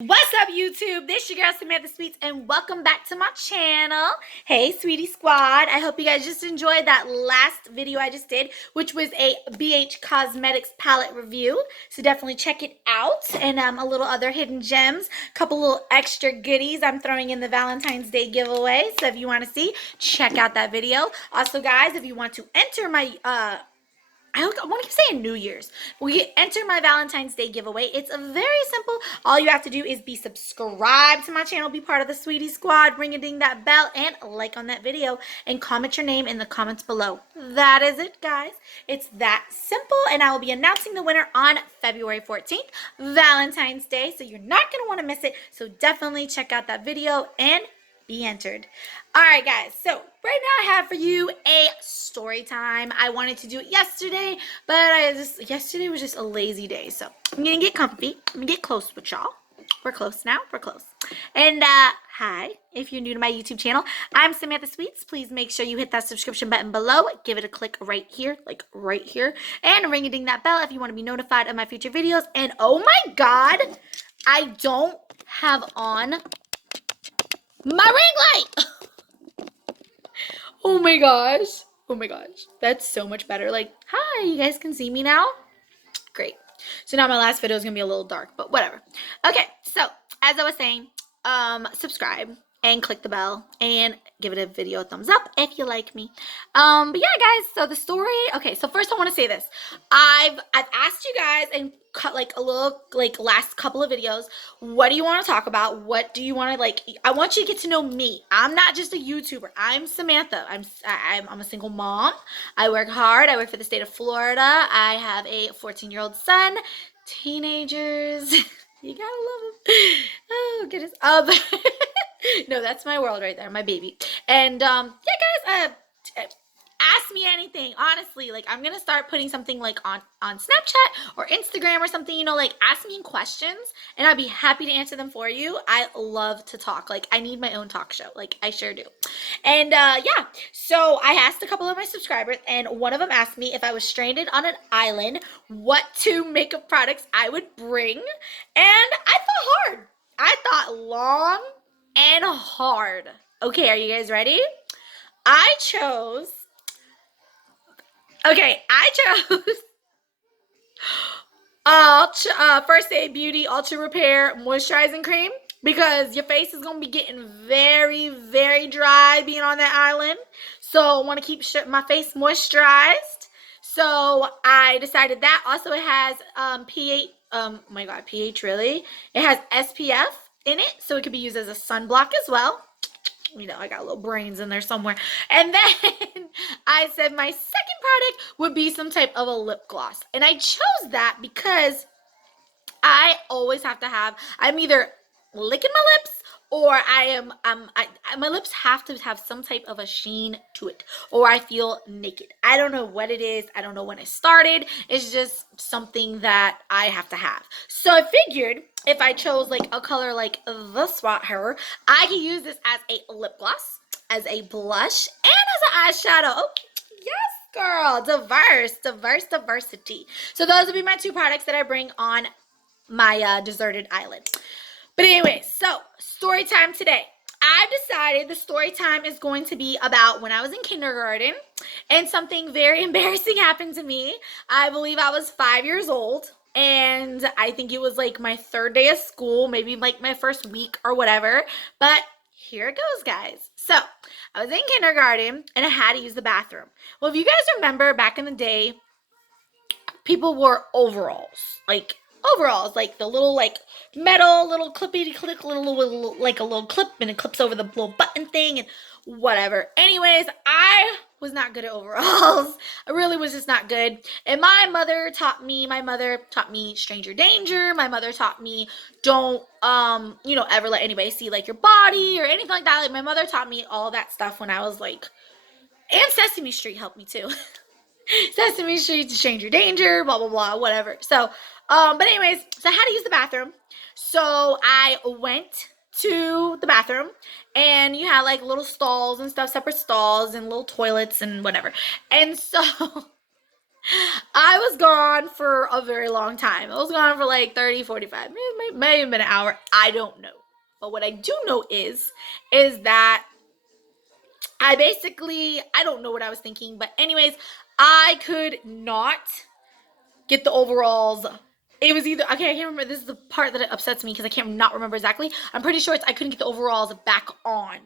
What's up, YouTube? This your girl Samantha Sweets, and welcome back to my channel. Hey, sweetie squad. I hope you guys just enjoyed that last video I just did, which was a BH Cosmetics palette review. So definitely check it out, and a little other hidden gems, a couple little extra goodies I'm throwing in the Valentine's Day giveaway. So if you want to see, check out that video. Also, guys, if you want to enter my I want to keep saying New Year's. We enter my Valentine's Day giveaway. It's very simple. All you have to do is be subscribed to my channel, be part of the Sweetie Squad, ring a ding that bell, and like on that video, and comment your name in the comments below. That is it, guys. It's that simple, and I will be announcing the winner on February 14th, Valentine's Day, so you're not going to want to miss it. So definitely check out that video and be entered. All right, guys, so right now I have for you a story time. I wanted to do it yesterday, but yesterday was just a lazy day, so I'm gonna get comfy. I'm gonna get close with y'all. We're close now. We're close. And hi, if you're new to my YouTube channel, I'm Samantha Sweets. Please make sure you hit that subscription button below. Give it a click right here, like right here, and ring a ding that bell if you want to be notified of my future videos. And oh my God, I don't have on my ring light. Oh my gosh. Oh my gosh. That's so much better. Like, hi, you guys can see me now? Great. So now my last video is going to be a little dark, but whatever. Okay, so as I was saying, subscribe and click the bell and give it a video a thumbs up if you like me. But yeah, guys, so the story, okay, so first I want to say this. I've asked you guys and cut like a little, like last couple of videos, what do you want to talk about? What do you want to, like, I want you to get to know me. I'm not just a YouTuber. I'm Samantha. I'm a single mom. I work hard. I work for the state of Florida. I have a 14-year-old son. Teenagers. You gotta love them. Oh, goodness. No, that's my world right there, my baby. And yeah, guys, ask me anything. Honestly, like I'm gonna start putting something like on Snapchat or Instagram or something. You know, like ask me questions, and I'd be happy to answer them for you. I love to talk. Like I need my own talk show. Like I sure do. And yeah, so I asked a couple of my subscribers, and one of them asked me if I was stranded on an island, what two makeup products I would bring, and I thought hard. I thought long and hard. Okay, are you guys ready? I chose First Aid Beauty Ultra Repair Moisturizing Cream because your face is going to be getting very, very dry being on that island. So I want to keep my face moisturized. So I decided that. Also, it has pH. Oh my God, pH really? It has SPF in it, so it could be used as a sunblock as well. You know, I got little brains in there somewhere. And then I said my second product would be some type of a lip gloss. And I chose that because I always have to have, I'm either licking my lips or my lips have to have some type of a sheen to it or I feel naked. I don't know what it is. I don't know when it started. It's just something that I have to have. So I figured if I chose like a color like this right here, I could use this as a lip gloss, as a blush, and as an eyeshadow. Oh, yes, girl. Diversity. So those would be my two products that I bring on my deserted island. But anyway, so story time today. I've decided the story time is going to be about when I was in kindergarten and something very embarrassing happened to me. I believe I was 5 years old and I think it was like my third day of school, maybe like my first week or whatever. But here it goes, guys. So I was in kindergarten and I had to use the bathroom. Well, if you guys remember back in the day, people wore overalls, like the little like metal little clippy clip, little like a little clip, and it clips over the little button thing and whatever. Anyways, I was not good at overalls. I really was just not good. And my mother taught me stranger danger. My mother taught me don't ever let anybody see like your body or anything like that. Like my mother taught me all that stuff when I was like, and Sesame Street helped me too. Sesame Street, Stranger Danger, blah, blah, blah, whatever. So, but anyways, so I had to use the bathroom. So I went to the bathroom and you had like little stalls and stuff, separate stalls and little toilets and whatever. And so I was gone for a very long time. I was gone for like 30, 45, maybe an hour. I don't know. But what I do know is that I don't know what I was thinking, but anyways, I could not get the overalls. It was either, okay, I can't remember. This is the part that upsets me because I can't not remember exactly. I'm pretty sure I couldn't get the overalls back on.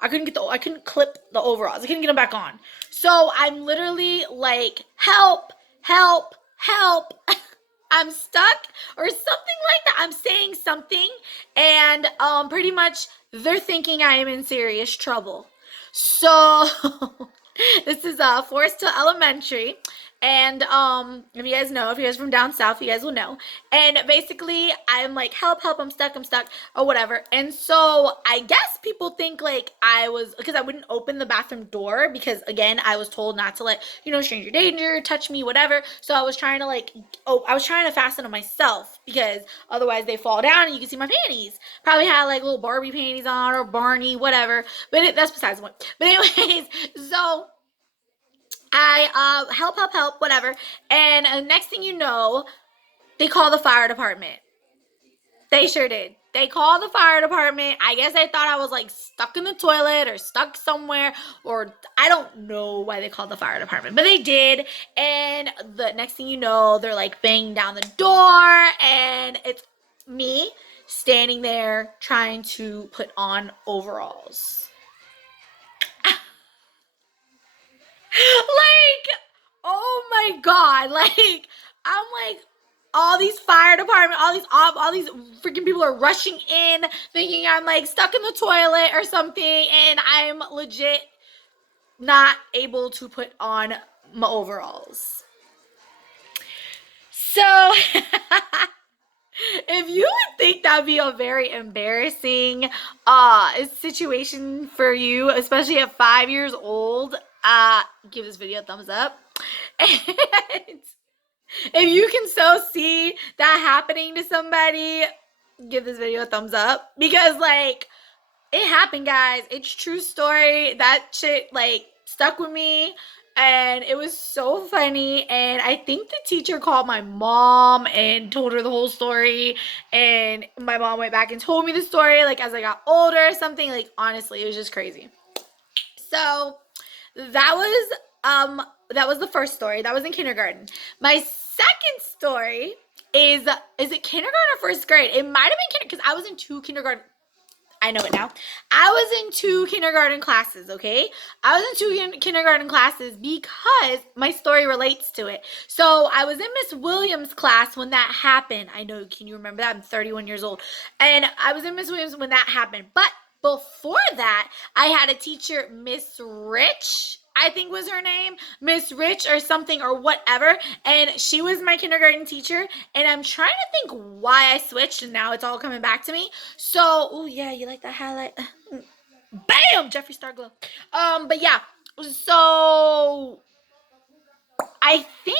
I couldn't clip the overalls. I couldn't get them back on. So I'm literally like, help, help, help. I'm stuck or something like that. I'm saying something and pretty much they're thinking I am in serious trouble. So this is Forest Hill Elementary. And if you guys know, if you guys are from down south, you guys will know. And basically, I'm like, help, help, I'm stuck, or whatever. And so I guess people think like I was, because I wouldn't open the bathroom door because again, I was told not to let, stranger danger, touch me, whatever. So I was trying to I was trying to fasten them myself because otherwise they fall down and you can see my panties. Probably had like little Barbie panties on or Barney, whatever. But that's besides the point. But anyways, so I help, whatever. And next thing you know, they call the fire department. They sure did. They called the fire department. I guess they thought I was like stuck in the toilet or stuck somewhere, or I don't know why they called the fire department, but they did. And the next thing you know, they're like banging down the door, and it's me standing there trying to put on overalls. Like, oh my god, like I'm like all these fire department, all these freaking people are rushing in thinking I'm like stuck in the toilet or something, and I'm legit not able to put on my overalls. So if you would think that'd be a very embarrassing situation for you, especially at 5 years old, give this video a thumbs up. And if you can so see that happening to somebody, give this video a thumbs up because like it happened, guys. It's true story. That shit like stuck with me and it was so funny. And I think the teacher called my mom and told her the whole story, and my mom went back and told me the story like as I got older or something. Like honestly, it was just crazy. So that was the first story. That was in kindergarten. My second story is it kindergarten or first grade? It might have been kindergarten because I was in two kindergarten. I know it now. I was in two kindergarten classes, okay? I was in two kindergarten classes because my story relates to it. So I was in Miss Williams' class when that happened. I know, can you remember that? I'm 31 years old. And I was in Miss Williams when that happened. But before that, I had a teacher, Miss Rich, I think was her name, Miss Rich or something or whatever. And she was my kindergarten teacher. And I'm trying to think why I switched, and now it's all coming back to me. So, oh yeah, you like that highlight? Bam! Jeffree Star glow. But yeah, so I think,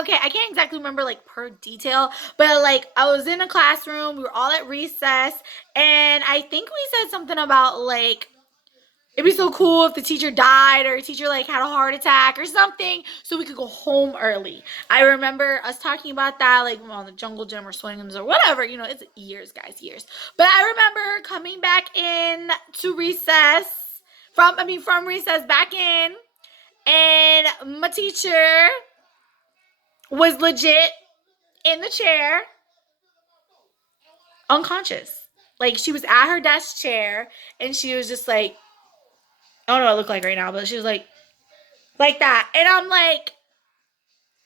okay, I can't exactly remember like per detail, but like I was in a classroom, we were all at recess, and I think we said something about like it'd be so cool if the teacher died or a teacher like had a heart attack or something so we could go home early. I remember us talking about that like on the jungle gym or swingings or whatever. It's years, guys, years. But I remember coming back in to recess from recess back in, and my teacher was legit in the chair unconscious. Like she was at her desk chair and she was just like, I don't know what I look like right now, but she was like that. And I'm like,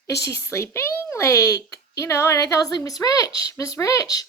is she sleeping? Like, and I thought it was like Miss Rich.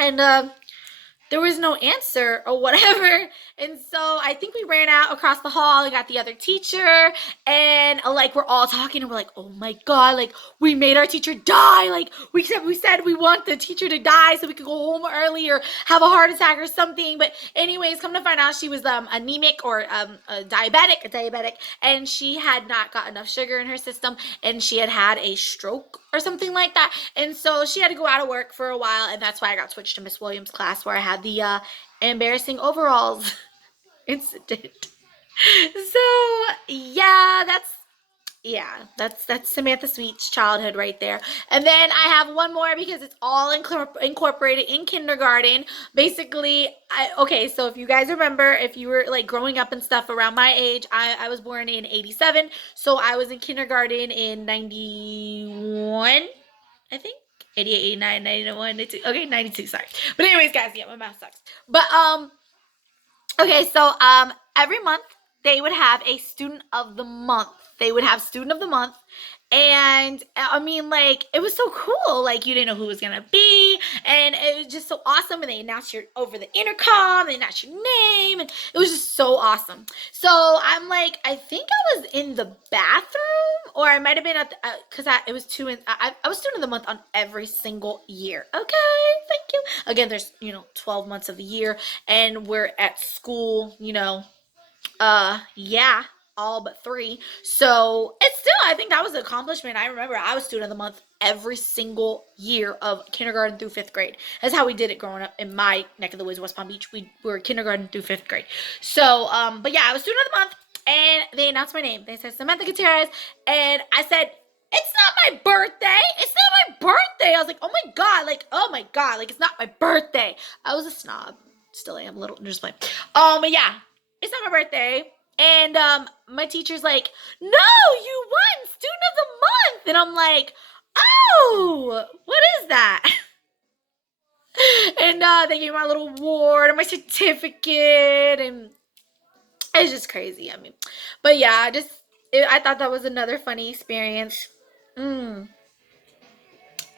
And there was no answer or whatever. And so I think we ran out across the hall and got the other teacher, and like we're all talking and we're like, oh my god, like we made our teacher die. Like we said we want the teacher to die so we could go home early or have a heart attack or something. But anyways, come to find out she was anemic or a diabetic, and she had not got enough sugar in her system, and she had a stroke or something like that. And so she had to go out of work for a while, and that's why I got switched to Miss Williams' class where I had the embarrassing overalls incident. So yeah, Yeah, that's Samantha Sweet's childhood right there. And then I have one more because it's all incorporated in kindergarten. Basically, okay, so if you guys remember, if you were like growing up and stuff around my age, I was born in 87, so I was in kindergarten in 91, I think. 88, 89, 91, 92. Okay, 92, sorry. But anyways, guys, yeah, my math sucks. But okay, so every month they would have a student of the month. They would have student of the month. And I mean, like, it was so cool. Like, you didn't know who it was gonna be, and it was just so awesome. And they announced your over the intercom, they announced your name, and it was just so awesome. So I'm like, I think I was in the bathroom, or I might have been at the, because it was I was student of the month on every single year. Okay, thank you. Again, there's 12 months of the year, and we're at school, yeah, all but three. So it's still, I think that was an accomplishment. I remember I was student of the month every single year of kindergarten through fifth grade. That's how we did it growing up in my neck of the woods, West Palm Beach. We were kindergarten through fifth grade. So, but yeah, I was student of the month, and they announced my name. They said Samantha Gutierrez, and I said, it's not my birthday. It's not my birthday. I was like, oh my god, like it's not my birthday. I was a snob. Still am a little, just like, but yeah, it's not my birthday. And my teacher's like, no, you won student of the month. And I'm like, oh, what is that? And they gave me my little award and my certificate, and it's just crazy. I mean, but yeah, I thought that was another funny experience. Mm.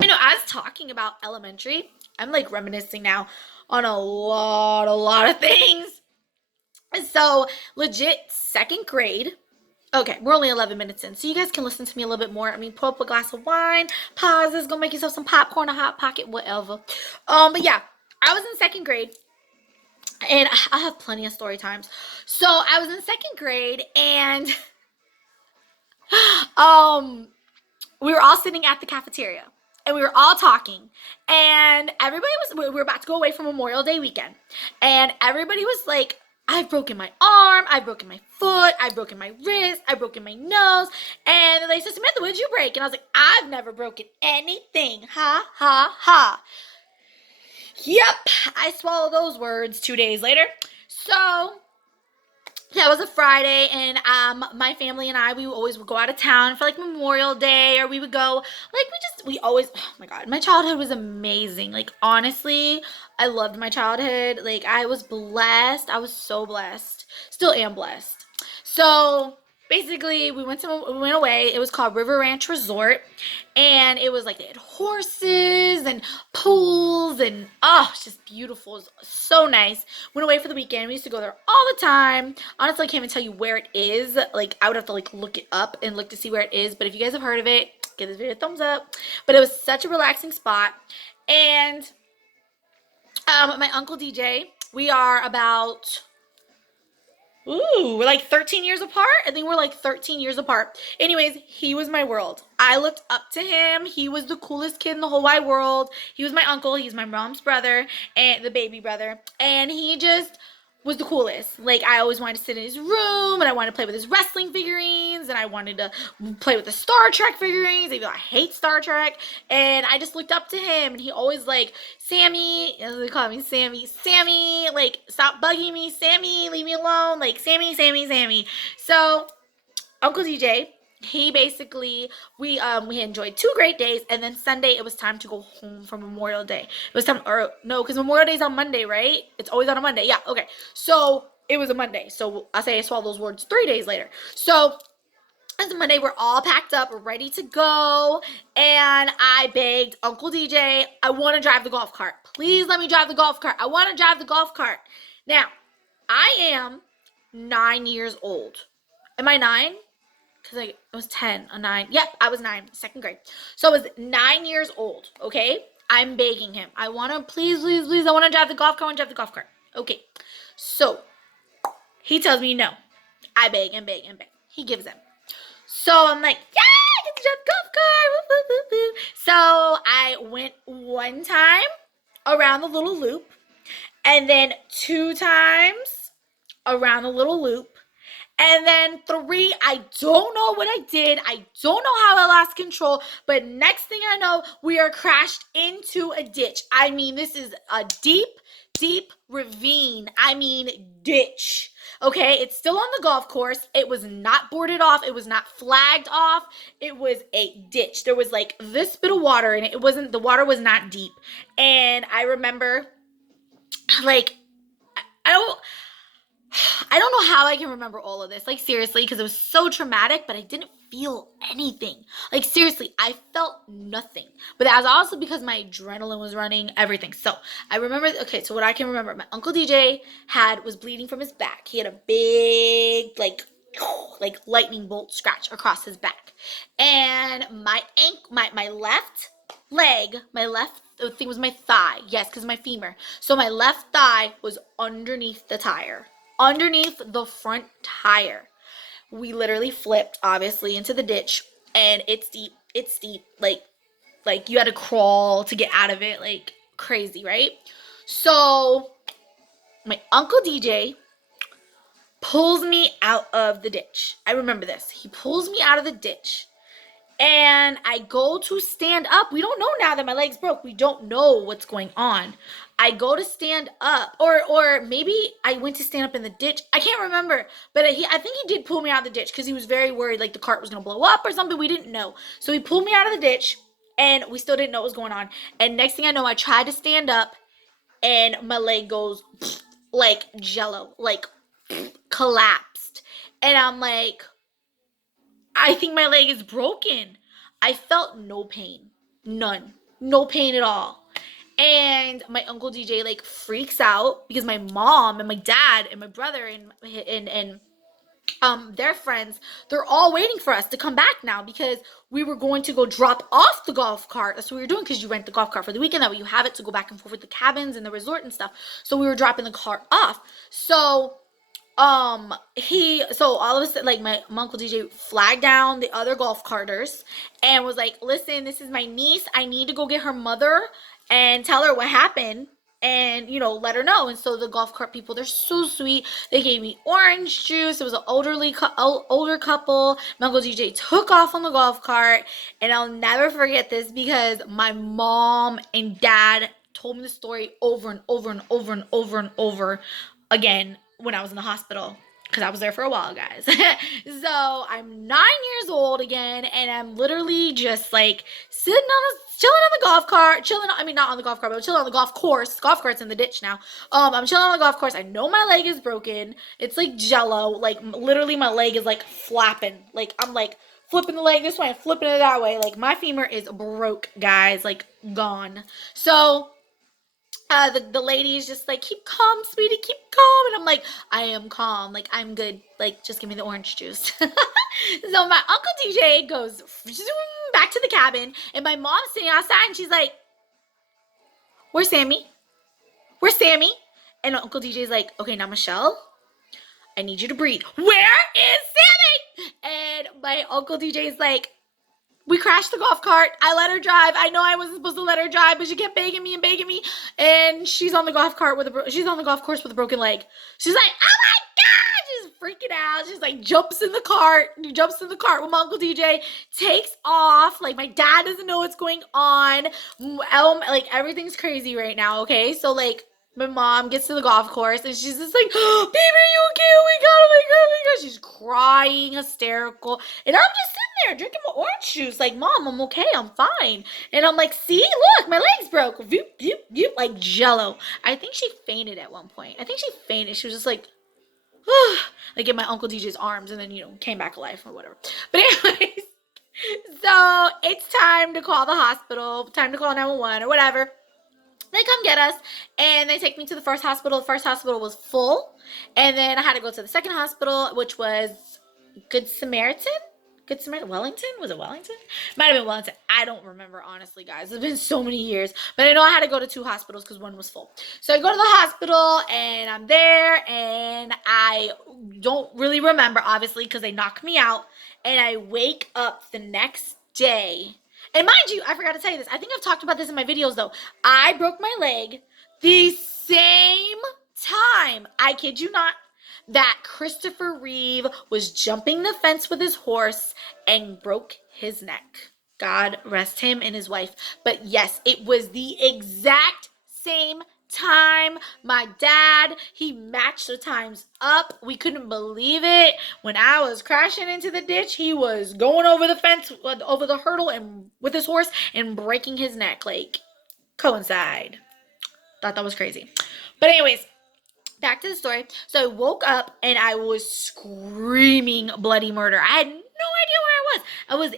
I was talking about elementary. I'm like reminiscing now on a lot of things. So legit second grade. Okay, we're only 11 minutes in, so you guys can listen to me a little bit more. I mean, pull up a glass of wine, pause this, go make yourself some popcorn, a hot pocket, whatever. But yeah, I was in second grade, and I have plenty of story times. So I was in second grade, and um, we were all sitting at the cafeteria, and we were all talking, and we were about to go away for Memorial Day weekend, and everybody was like, I've broken my arm, I've broken my foot, I've broken my wrist, I've broken my nose. And they said, Samantha, what did you break? And I was like, I've never broken anything. Ha, ha, ha. Yep, I swallowed those words 2 days later. So yeah, it was a Friday, and my family and we always would go out of town for like Memorial Day, or we would go like we always. Oh my god, my childhood was amazing. Like honestly, I loved my childhood. Like I was blessed. I was so blessed. Still am blessed. So basically, we went away. It was called River Ranch Resort, and it was like they had horses and pools, and it's just beautiful. It was so nice. Went away for the weekend. We used to go there all the time. Honestly, I can't even tell you where it is. Like I would have to like look it up and look to see where it is. But if you guys have heard of it, give this video a thumbs up. But it was such a relaxing spot. And my uncle DJ, we are about we're like 13 years apart. I think we're like 13 years apart. Anyways, he was my world. I looked up to him. He was the coolest kid in the whole wide world. He was my uncle. He's my mom's brother, and the baby brother. And he just was the coolest. Like I always wanted to sit in his room, and I wanted to play with his wrestling figurines, and I wanted to play with the Star Trek figurines, even though I hate Star Trek. And I just looked up to him, and he always like, Sammy, as they call me, Sammy, like stop bugging me, Sammy, leave me alone, like Sammy. So Uncle DJ, he basically we enjoyed 2 great days, and then Sunday it was time to go home for Memorial Day. It was time, or no, because Memorial Day's on Monday, right? It's always on a Monday. Yeah, okay. So it was a Monday. So I swallowed those words 3 days later. So it's Monday, we're all packed up, we're ready to go, and I begged Uncle DJ, I want to drive the golf cart. Please let me drive the golf cart. I want to drive the golf cart. Now, I am 9 years old. Am I 9? Because I was 10, a 9. Yep, I was 9, second grade. So I was 9 years old, okay? I'm begging him. I want to, please, I want to drive the golf cart. Okay, so he tells me no. I beg and beg and beg. He gives in. So I'm like, yeah, I get to drive the golf cart. Woo, woo, woo, woo. So I went one time around the little loop, and then 2 times around the little loop, And then 3, I don't know what I did. I don't know how I lost control. But next thing I know, we are crashed into a ditch. I mean, this is a deep, deep ravine. I mean, ditch. Okay, it's still on the golf course. It was not boarded off. It was not flagged off. It was a ditch. There was like this bit of water in it. The water was not deep. And I remember, like, I don't know how I can remember all of this. Like, seriously, because it was so traumatic, but I didn't feel anything. Like, seriously, I felt nothing. But that was also because my adrenaline was running, everything. So, I remember, okay, so what I can remember, my Uncle DJ was bleeding from his back. He had a big, like lightning bolt scratch across his back. And my left leg, my left, I think it was my thigh. Yes, because my femur. So my left thigh was underneath the tire. Underneath the front tire. We literally flipped, obviously, into the ditch. And it's deep. It's steep. Like you had to crawl to get out of it. Like, crazy, right? So my Uncle DJ pulls me out of the ditch. I remember this. He pulls me out of the ditch. And I go to stand up. We don't know now that my leg's broke. We don't know what's going on. I go to stand up. Or maybe I went to stand up in the ditch. I can't remember. But I think he did pull me out of the ditch because he was very worried like the cart was going to blow up or something. We didn't know. So he pulled me out of the ditch. And we still didn't know what was going on. And next thing I know, I tried to stand up. And my leg goes like jello. Like collapsed. And I'm like, I think my leg is broken. I felt no pain. None. No pain at all. And my Uncle DJ like freaks out because my mom and my dad and my brother and their friends, they're all waiting for us to come back now because we were going to go drop off the golf cart. That's what we were doing because you rent the golf cart for the weekend. That way you have it to go back and forth with the cabins and the resort and stuff. So we were dropping the cart off. So so all of a sudden, like, my Uncle DJ flagged down the other golf carters and was like, listen, this is my niece. I need to go get her mother and tell her what happened and, let her know. And so the golf cart people, they're so sweet. They gave me orange juice. It was an older couple. My Uncle DJ took off on the golf cart, and I'll never forget this because my mom and dad told me the story over and over and over and over and over again when I was in the hospital, because I was there for a while, guys. So I'm 9 years old again, and I'm literally just like chilling on the golf cart, not on the golf cart, but chilling on the golf course. Golf cart's in the ditch now. I'm chilling on the golf course. I know my leg is broken. It's like jello. Like, literally my leg is like flapping. Like, I'm like flipping the leg this way and flipping it that way. Like, my femur is broke, guys. Like, gone. So the lady is just like, keep calm, sweetie, keep calm. And I'm like, I am calm. Like, I'm good. Like, just give me the orange juice. So my Uncle DJ goes back to the cabin, and my mom's sitting outside, and she's like, where's Sammy? Where's Sammy? And Uncle DJ's like, okay, now Michelle, I need you to breathe. Where is Sammy? And my Uncle DJ's like, we crashed the golf cart. I let her drive. I know I wasn't supposed to let her drive, but she kept begging me. And she's on the golf course with a broken leg. She's like, oh my God! She's freaking out. She's like, jumps in the cart with my Uncle DJ, takes off. Like, my dad doesn't know what's going on. Like, everything's crazy right now, okay? So, like, my mom gets to the golf course, and she's just like, oh, baby, are you okay? Oh my God. She's crying, hysterical. And I'm just sitting there drinking my orange juice. Like, Mom, I'm okay. I'm fine. And I'm like, see? Look, my leg's broke. Voop, voop, voop, like jello. I think she fainted at one point. She was just like, like in my Uncle DJ's arms, and then, came back alive or whatever. But anyways, so it's time to call the hospital, time to call 911 or whatever. They come get us, and they take me to the first hospital. The first hospital was full, and then I had to go to the second hospital, which was Good Samaritan? Wellington? Was it Wellington? Might have been Wellington. I don't remember, honestly, guys. It's been so many years. But I know I had to go to 2 hospitals because one was full. So I go to the hospital, and I'm there, and I don't really remember, obviously, because they knocked me out. And I wake up the next day. And mind you, I forgot to tell you this. I think I've talked about this in my videos, though. I broke my leg the same time, I kid you not, that Christopher Reeve was jumping the fence with his horse and broke his neck. God rest him and his wife. But yes, it was the exact same time. My dad, he matched the times up. We couldn't believe it. When I was crashing into the ditch, he was going over the fence, over the hurdle, and with his horse and breaking his neck. Like, coincide. Thought that was crazy. But anyways, back to the story. So I woke up and I was screaming bloody murder. I had no idea where I was.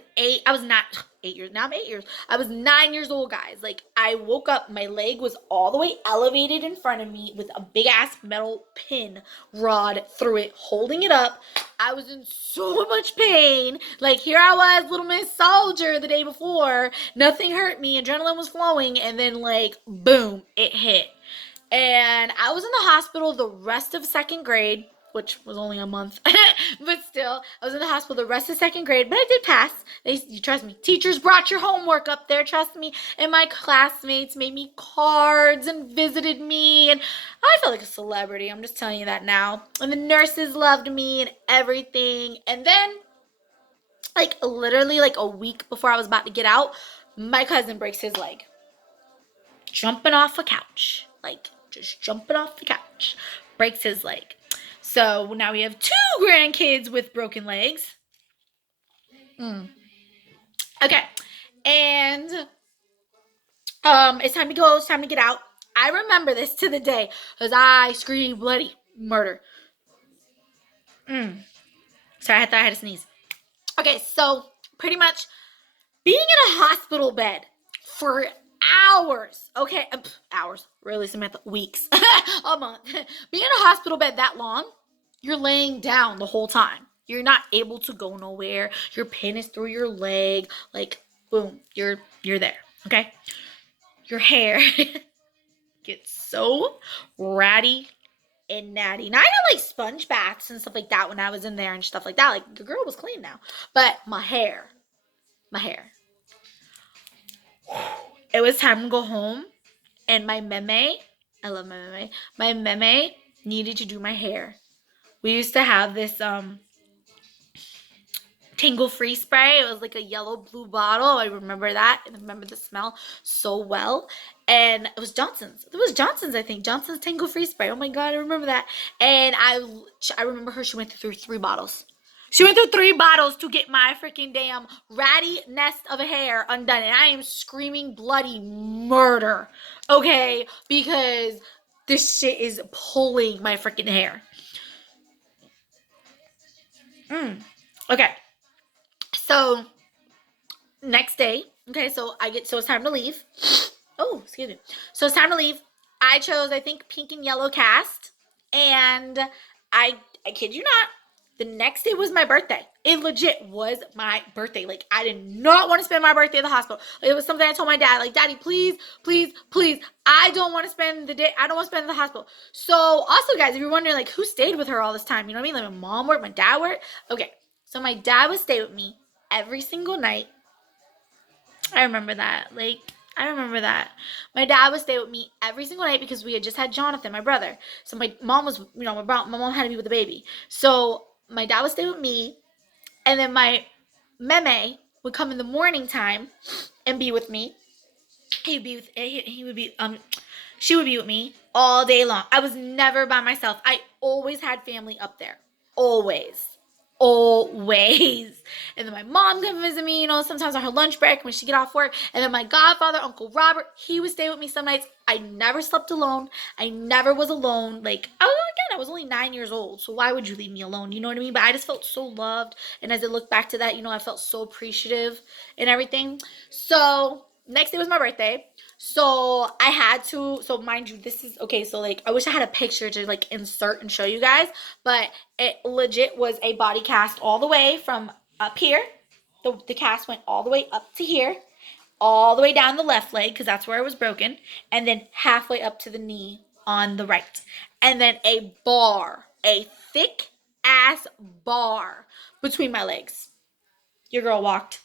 I was not 8 years. Now I'm 8 years. I was 9 years old, guys. Like, I woke up, my leg was all the way elevated in front of me with a big ass metal pin rod through it, holding it up. I was in so much pain. Like, here I was, little Miss Soldier the day before. Nothing hurt me. Adrenaline was flowing. And then, like, boom, it hit. And I was in the hospital the rest of second grade, which was only a month, but still, I was in the hospital the rest of second grade, but I did pass. You trust me. Teachers brought your homework up there, trust me. And my classmates made me cards and visited me, and I felt like a celebrity. I'm just telling you that now. And the nurses loved me and everything. And then, like, literally like a week before I was about to get out, my cousin breaks his leg. Jumping off a couch. Like, just jumping off the couch. Breaks his leg. So now we have 2 grandkids with broken legs. Okay. And it's time to go. It's time to get out. I remember this to the day because I screamed bloody murder. Sorry, I thought I had to sneeze. Okay, so pretty much being in a hospital bed for hours, okay, hours, really, Samantha, weeks, a month. Being in a hospital bed that long, you're laying down the whole time. You're not able to go nowhere. Your pin is through your leg, like, boom, you're there, okay? Your hair gets so ratty and natty. Now, I know, like, sponge baths and stuff like that when I was in there and stuff like that. Like, the girl was clean now. But my hair. It was time to go home, and my meme, I love my meme needed to do my hair. We used to have this Tangle Free spray. It was like a yellow blue bottle. I remember that, and I remember the smell so well. And it was Johnson's. It was Johnson's, I think. Johnson's Tangle Free spray. Oh my God, I remember that. And I remember her. She went through 3 bottles. She went through 3 bottles to get my freaking damn ratty nest of hair undone. And I am screaming bloody murder, okay? Because this shit is pulling my freaking hair. Okay. So, next day, okay, so it's time to leave. Oh, excuse me. So it's time to leave. I chose, I think, pink and yellow cast. And I kid you not, the next day was my birthday. It legit was my birthday. Like, I did not want to spend my birthday at the hospital. It was something I told my dad, like, Daddy, please, please, please, I don't want to spend the day, I don't want to spend in the hospital. So, also, guys, if you're wondering, like, who stayed with her all this time, you know what I mean? Like, my mom worked, my dad worked. Okay, so my dad would stay with me every single night. I remember that. Like, I remember that. My dad would stay with me every single night because we had just had Jonathan, my brother. So my mom was, my mom had to be with the baby. So my dad would stay with me, and then my meme would come in the morning time and be with me. She would be with me all day long. I was never by myself. I always had family up there. Always. And then my mom could visit me, sometimes on her lunch break when she get off work. And then my godfather, Uncle Robert, he would stay with me some nights. I never slept alone. I never was alone. Like, I was only 9 years old, so why would you leave me alone? You know what I mean? But I just felt so loved. And as I look back to that, I felt so appreciative and everything. So next day was my birthday. So I had to, so mind you, this is, okay, so like, I wish I had a picture to like insert and show you guys, but it legit was a body cast all the way from up here. The cast went all the way up to here, all the way down the left leg, because that's where it was broken, and then halfway up to the knee on the right. And then a thick ass bar between my legs. Your girl walked.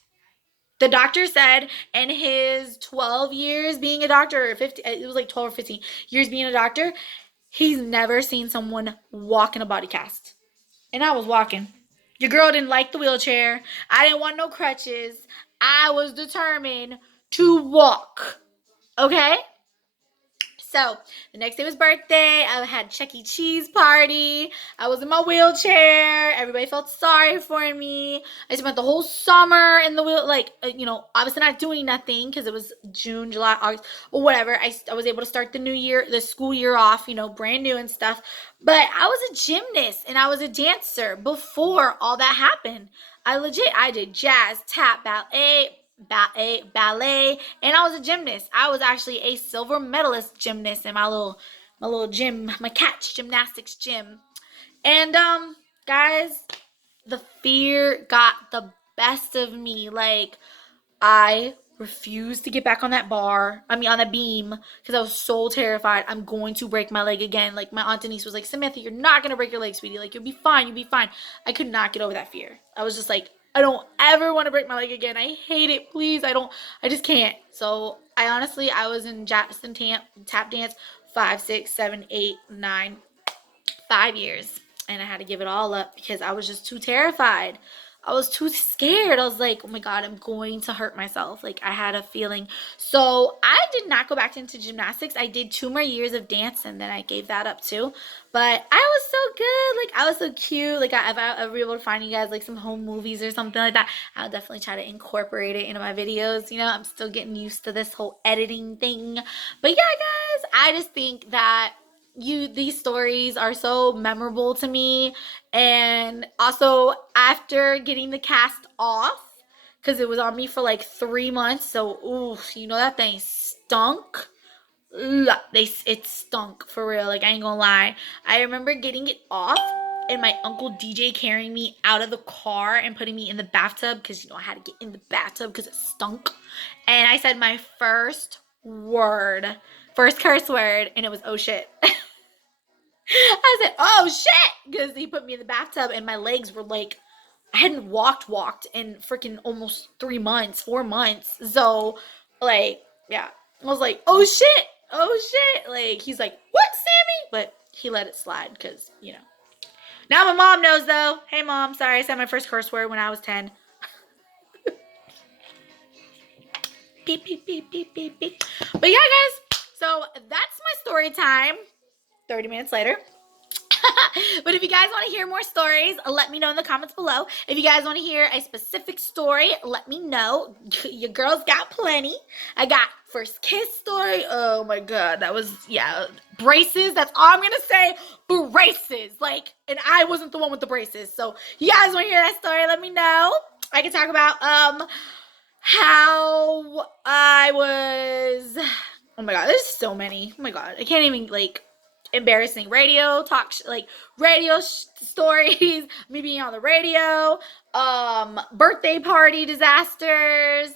The doctor said in his 12 years being a doctor, or 15, it was like 12 or 15 years being a doctor, He's never seen someone walk in a body cast. And I was walking. Your girl didn't like the wheelchair. I didn't want no crutches. I was determined to walk. Okay? So the next day was birthday. I had Chuck E. Cheese party. I was in my wheelchair. Everybody felt sorry for me. I spent the whole summer in the wheel, like, obviously not doing nothing because it was June, July, August, or whatever. I was able to start the school year off, brand new and stuff. But I was a gymnast and I was a dancer before all that happened. I did jazz, tap, ballet, and I was a gymnast. I was actually a silver medalist gymnast in my little gym, my catch gymnastics gym. And guys, the fear got the best of me. Like, I refused to get back on that on that beam, because I was so terrified I'm going to break my leg again. Like, my aunt Denise was like, Samantha, you're not going to break your leg, sweetie. Like, you'll be fine. You'll be fine. I could not get over that fear. I was just like, I don't ever want to break my leg again. I hate it. Please. I just can't. So I was in Jackson tap dance 5, 6, 7, 8, 9, 5 years, and I had to give it all up because I was just too terrified. I was too scared. I was like, oh my God, I'm going to hurt myself. Like, I had a feeling. So I did not go back into gymnastics. I did 2 more years of dance and then I gave that up too. But I was so good. Like, I was so cute. Like, if I ever be able to find you guys like some home movies or something like that, I'll definitely try to incorporate it into my videos. I'm still getting used to this whole editing thing. But yeah, guys, I just think that these stories are so memorable to me. And also, after getting the cast off, because it was on me for like 3 months, so ooh, that thing stunk. It stunk for real. Like, I ain't gonna lie. I remember getting it off and my uncle DJ carrying me out of the car and putting me in the bathtub, because I had to get in the bathtub because it stunk. And I said my first curse word, and it was, oh shit. I said, oh shit, because he put me in the bathtub and my legs were like, I hadn't walked in freaking almost 3 months, 4 months. So, like, yeah, I was like, oh shit. Like, he's like, what, Sammy? But he let it slide because, Now my mom knows, though. Hey, Mom, sorry, I said my first curse word when I was 10. Beep, beep, beep, beep, beep, beep. But yeah, guys, so that's my story time. 30 minutes later. But if you guys want to hear more stories, let me know in the comments below. If you guys want to hear a specific story, let me know. Your girl's got plenty. I got first kiss story. Oh my God. That was, braces. That's all I'm going to say. Braces. Like, and I wasn't the one with the braces. So you guys want to hear that story, let me know. I can talk about how I was, oh my God, there's so many. Oh my God. I can't even, like, embarrassing radio stories, me being on the radio, birthday party disasters,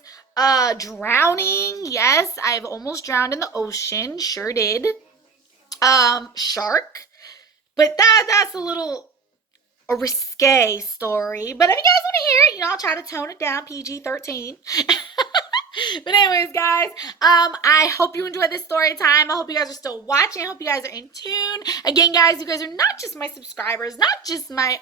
drowning. Yes, I've almost drowned in the ocean. Sure did. Shark. But that's a risque story. But if you guys want to hear it, I'll try to tone it down, PG-13. But anyways, guys, I hope you enjoyed this story time. I hope you guys are still watching. I hope you guys are in tune. Again, guys, you guys are not just my subscribers, not just my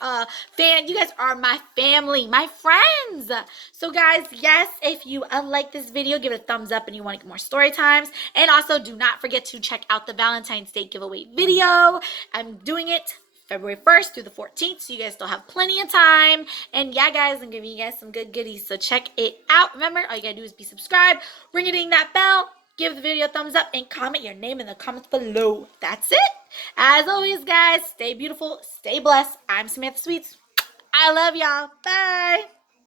fan. You guys are my family, my friends. So, guys, yes, if you like this video, give it a thumbs up and you want to get more story times. And also, do not forget to check out the Valentine's Day giveaway video. I'm doing it February 1st through the 14th, so you guys still have plenty of time. And yeah, guys, I'm giving you guys some good goodies, so check it out. Remember, all you gotta do is be subscribed, ring a ding that bell, give the video a thumbs up, and comment your name in the comments below. That's it. As always, guys, stay beautiful, stay blessed. I'm Samantha Sweets. I love y'all. Bye.